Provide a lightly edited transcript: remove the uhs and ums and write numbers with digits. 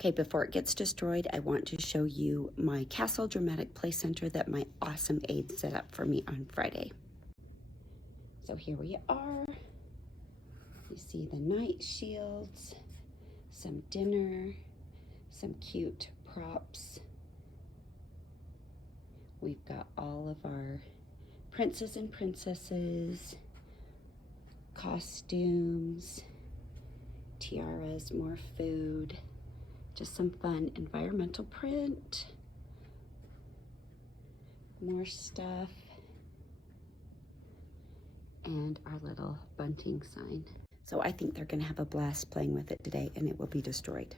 Okay, before it gets destroyed, I want to show you my Castle Dramatic Play Center that my awesome aide set up for me on Friday. So here we are. You see the night shields, some dinner, some cute props. We've got all of our princes and princesses, costumes, tiaras, more food, just some fun environmental print, more stuff, and our little bunting sign. So I think they're gonna have a blast playing with it today, and it will be destroyed.